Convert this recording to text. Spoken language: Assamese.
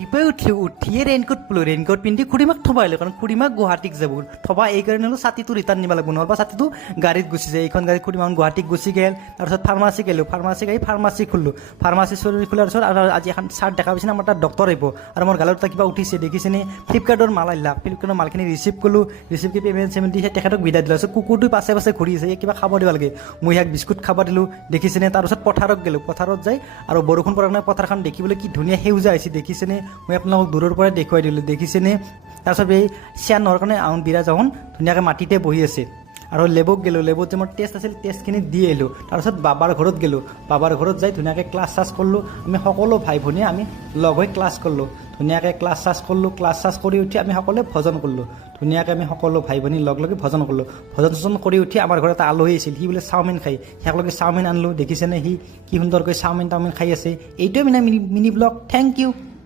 ৰাতিপুৱাই উঠিয়ে ৰেইনকোট পিন্ধি খুড়ীমাক থ'ব আহিলোঁ কাৰণ খুড়ীমাক গুৱাহাটীক যাব থবা এইকাৰণে হ'লেও ছাতিটো ৰিটাৰ্ণ নিব লাগিব নহ'বা ছাতিটো গাড়ীত গুচি যায় এইখন গাড়ীত খুড়ীমাক গুৱাহাটীক গুচি গ'ল তাৰপিছত ফাৰ্মাচী গ'লোঁ ফাৰ্মাচী খুলিলোঁ ফাৰ্মাচী খোলাৰ পিছত আৰু আজি এখন চাৰ্ট দেখা পাইছে আমাৰ তাত ডক্টৰ আহিব আৰু মোৰ গালত কিবা উঠিছে দেখিছেনে ফ্লিপকাৰ্টৰ মাল আহিলা ফ্লিপকাৰ্টৰ মালখিনি ৰিচিভ কৰিলোঁ ৰিচিভ কৰি পে'মেণ্ট দিছে তেখেতক বিদায় দিলোঁ তাৰপিছত কুকুৰটো পাছে ঘূৰি আছে কিবা খাব দিব লাগে মই ইয়াক বিস্কুট খাব দিলোঁ দেখিছেনে তাৰপিছত পথাৰত গ'লোঁ পথাৰত যাই আৰু বৰষুণ পৰাৰ কাৰণে পথাৰখন দেখিবলৈ কি ধুনীয়া সেউজীয়া হৈছে দেখিছেনে মই আপোনালোকক দূৰৰ পৰাই দেখুৱাই দিলোঁ দেখিছেনে তাৰপিছত এই চিয়ান নোহোৱাৰ কাৰণে বিৰাজ আহোন ধুনীয়াকৈ মাটিতে বহি আছে আৰু লেবক গ'লোঁ লেবত যে মোৰ টেষ্ট আছিল টেষ্টখিনি দি আহিলোঁ তাৰপিছত বাবাৰ ঘৰত গ'লোঁ বাবাৰ ঘৰত যাই ধুনীয়াকৈ ক্লাছ কৰিলোঁ আমি সকলো ভাই ভনীয়ে আমি লগ হৈ ক্লাছ কৰিলোঁ ধুনীয়াকৈ ক্লাছ কৰি উঠি আমি সকলোৱে ভজন কৰিলোঁ ধুনীয়াকৈ আমি সকলো ভাই ভনী লগ লাগি ভজন কৰিলোঁ ভজন কৰি উঠি আমাৰ ঘৰত এটা আলহী আহিছিল সি বোলে চাওমিন খায় সিয়াক চাওমিন আনিলোঁ দেখিছেনে সি কি সুন্দৰকৈ চাওমিন খাই আছে এইটোৱে মিনি ব্লগ থেংক ইউ